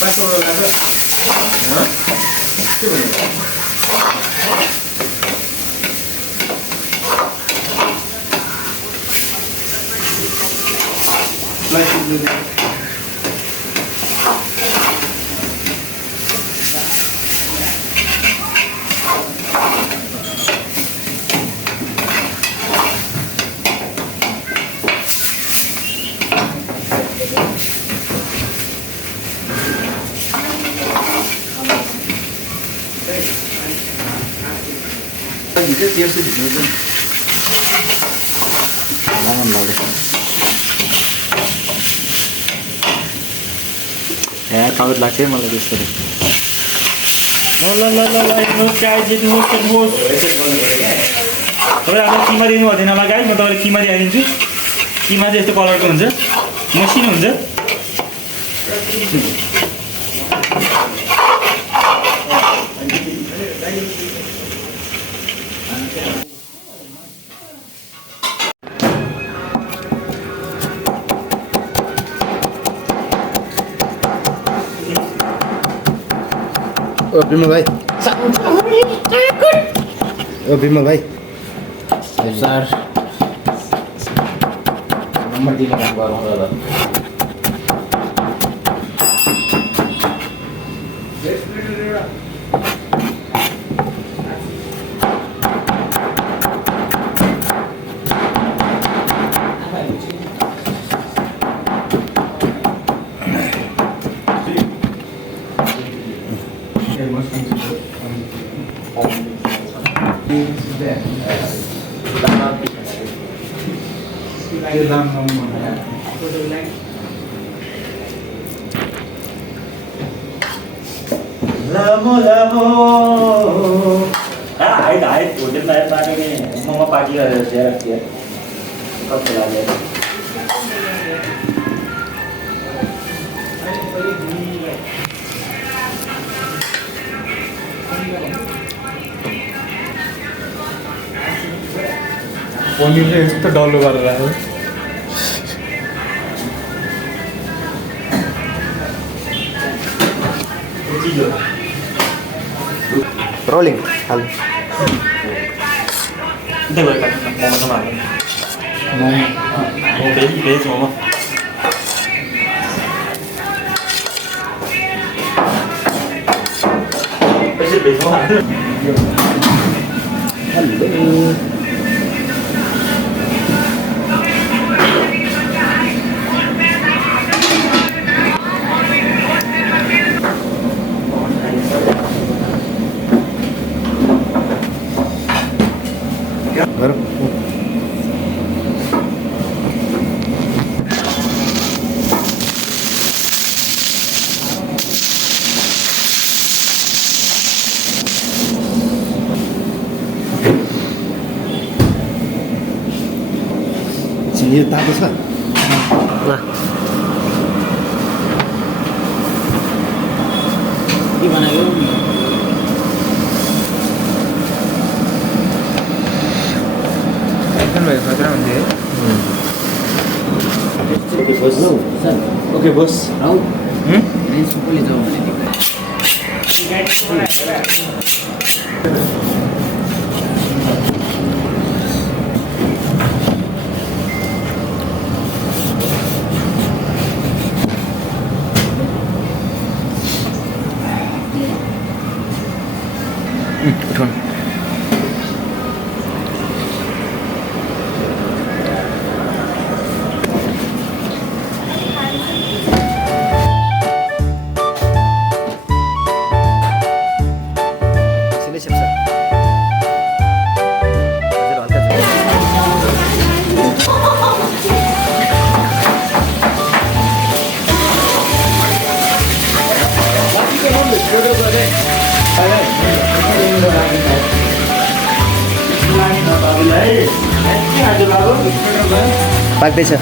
बाटोमा लाग्छ के भन्नु प्लास्टिक दुधे त्यस्तो भिड्नु कागज लाग्छ है मलाई त्यस्तो ल ल ल ल हेर्नुहोस् गाई दिनुहोस् हेर्नुहोस् तपाईँ आफ्नो किमा दिनु हुँदैन होला गाई म तपाईँलाई किमा दिइहालिदिन्छु किमा चाहिँ यस्तो कलरको हुन्छ मसिनो हुन्छ विमल भाइ विमल भाइ सर नम्बर दिनु गरौँ लामो लामो हाइट हाइट होटेलमा पानी ममा पार्टीहरू थियो कस्तो लाग्यो पनिरले यस्तो डल्लो गरेर राख्यो रोलिङ हाल भेज मोमो भेज मोमो यो तातो छ के बनायो एकदम भयो खतरा हुन्थ्यो ओके बस आऊ सुपले जाउँ भने उठाउनु पाक्दैछ